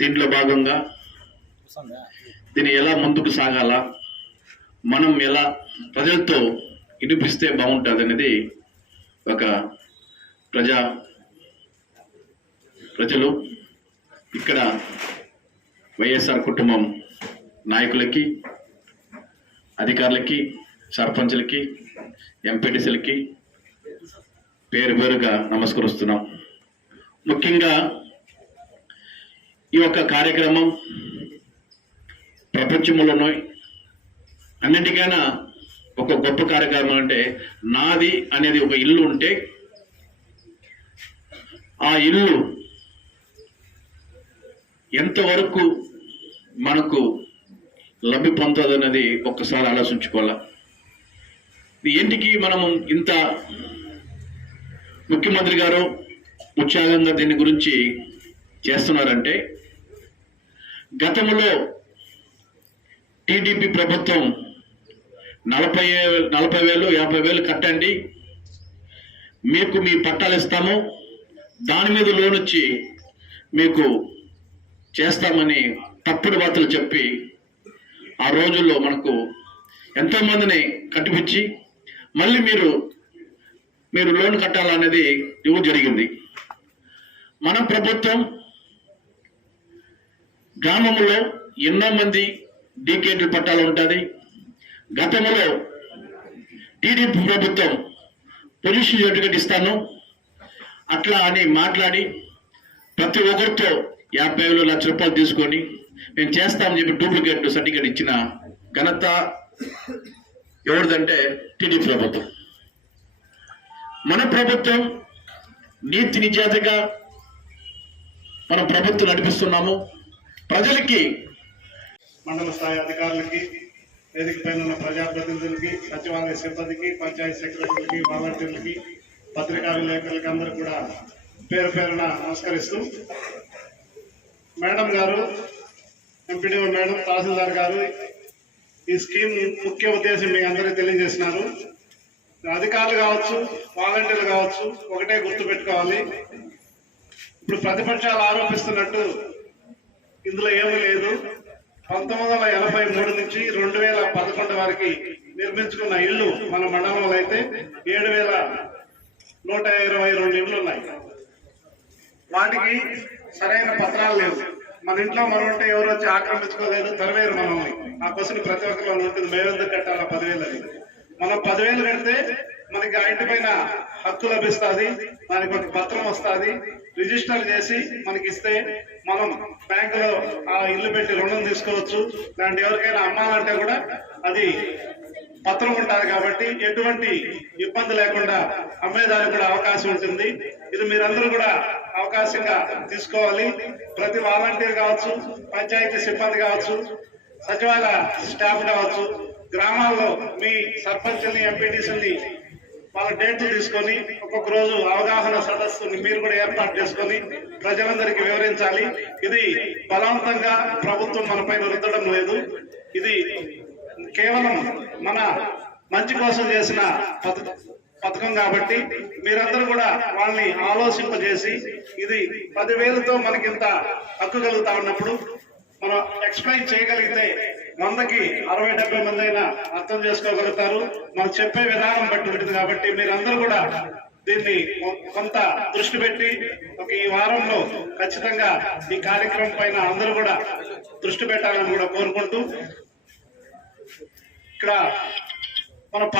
దీంట్లో భాగంగా దీన్ని ఎలా ముందుకు సాగాల? మనం ఎలా ప్రజలతో వినిపిస్తే బాగుంటుంది అనేది ఒక ప్రజా ప్రజలు ఇక్కడ వైఎస్ఆర్ కుటుంబం నాయకులకి అధికారులకి సర్పంచులకి ఎంపీటీసీలకి పేరు పేరుగా నమస్కరిస్తున్నాం. ముఖ్యంగా ఈ యొక్క కార్యక్రమం ప్రపంచంలోనూ అన్నిటికైనా ఒక గొప్ప కార్యక్రమం అంటే నాది అనేది ఒక ఇల్లు ఉంటే ఆ ఇల్లు ఎంతవరకు మనకు లబ్ధి పొందుతుంది అనేది ఒక్కసారి ఆలోచించుకోవాలి? ఏంటికి మనము ఇంత ముఖ్యమంత్రి గారు ఉత్సాహంగా దీని గురించి చేస్తున్నారంటే గతంలో టీడీపీ ప్రభుత్వం నలభై నలభై వేలు యాభై వేలు కట్టండి. మీకు మీ పట్టాలు ఇస్తాము. దాని మీద లోన్ వచ్చి మీకు చేస్తామని తప్పుడు వార్తలు చెప్పి ఆ రోజుల్లో మనకు ఎంతోమందిని కట్టిపించి మళ్ళీ మీరు మీరు లోన్ కట్టాలనేది ఇవ్వ జరిగింది. మన ప్రభుత్వం గ్రామంలో ఎన్నో మంది డీకేటీ పట్టాలు ఉంటుంది. గతంలో టీడీపీ ప్రభుత్వం పొల్యూషన్ సర్టిఫికేట్ ఇస్తాను. అట్లా అని మాట్లాడి ప్రతి ఒక్కరితో యాభై వేలు లక్ష రూపాయలు తీసుకొని మేము చేస్తామని చెప్పి డూప్లికేట్ సర్టిఫికేట్ ఇచ్చిన ఘనత ఎవరిదంటే టీడీపీ ప్రభుత్వం. మన ప్రభుత్వం నీతి నిజాతిగా మన ప్రభుత్వం నడిపిస్తున్నాము. ప్రజలకి మండల స్థాయి అధికారులకి వేదిక పైన ఉన్న ప్రజాప్రతినిధులకి సచివాలయ సిబ్బందికి పంచాయతీ సెక్రటరీలకి వాలంటీర్లకి పత్రికా విలేకరులకి అందరూ కూడా పేరు పేరున నమస్కరిస్తూ మేడం గారు ఎంపీడీఓ మేడం తహసీల్దార్ గారు ఈ స్కీమ్ ముఖ్య ఉద్దేశం మీ అందరికీ తెలియజేసినారు. అధికారులు కావచ్చు వాలంటీర్లు కావచ్చు ఒకటే గుర్తు పెట్టుకోవాలి ఇప్పుడు ప్రతిపక్షాలు ఆరోపిస్తున్నట్టు ఇందులో ఏమీ లేదు. పంతొమ్మిది వందల ఎనభై మూడు నుంచి రెండు వేల పదకొండు వరకు నిర్మించుకున్న ఇల్లు మన మండలంలో అయితే ఏడు వేల నూట ఇరవై రెండు ఇళ్ళు ఉన్నాయి. వాటికి సరైన పత్రాలు లేవు. మన ఇంట్లో మనం ఉంటే ఎవరు వచ్చి ఆక్రమించుకోలేదు తరవేరు మనల్ని. ఆ క్వశ్చన్ ప్రతి ఒక్కరిలో ఉంటుంది. మేమెందుకు కట్టాలా పదివేలు అని. మనం పదివేలు కడితే మనకి ఆ ఇంటి పైన హక్కు లభిస్తుంది దానికి ఒక పత్రం వస్తుంది. రిజిస్టర్ చేసి మనకి ఇస్తే మనం బ్యాంకులో ఆ ఇల్లు పెట్టి రుణం తీసుకోవచ్చు. దాంట్లో ఎవరికైనా అమ్మాలంటే కూడా అది పత్రం ఉంటుంది కాబట్టి ఎటువంటి ఇబ్బంది లేకుండా అమ్మేదానికి కూడా అవకాశం ఉంటుంది. ఇది మీరందరూ కూడా అవకాశంగా తీసుకోవాలి. ప్రతి వాలంటీర్ కావచ్చు పంచాయతీ సిబ్బంది కావచ్చు సచివాలయ స్టాఫ్ కావచ్చు గ్రామాల్లో మీ సర్పంచ్ని ఎంపీటీసీని వాళ్ళ డేట్లు తీసుకొని ఒక్కొక్క రోజు అవగాహన సదస్సుని మీరు కూడా ఏర్పాటు చేసుకొని ప్రజలందరికీ వివరించాలి. ఇది బలవంతంగా ప్రభుత్వం మన పైన రుద్దడం లేదు. ఇది కేవలం మన మంచి కోసం చేసిన పథకం కాబట్టి మీరందరూ కూడా వాళ్ళని ఆలోచింపజేసి ఇది పదివేలతో మనకి ఇంత హక్కు కలుగుతా ఉన్నప్పుడు మనం ఎక్స్ప్లెయిన్ చేయగలిగితే వందకి అరవై డెబ్బై మంది అయినా అర్థం చేసుకోగలుగుతారు. మనం చెప్పే విధానం బట్టి ఉంటుంది కాబట్టి మీరందరూ కూడా దీన్ని కొంత దృష్టి పెట్టి ఒక ఈ వారంలో ఖచ్చితంగా ఈ కార్యక్రమం పైన అందరూ కూడా దృష్టి పెట్టాలని కూడా కోరుకుంటూ ఇక్కడ మన పా-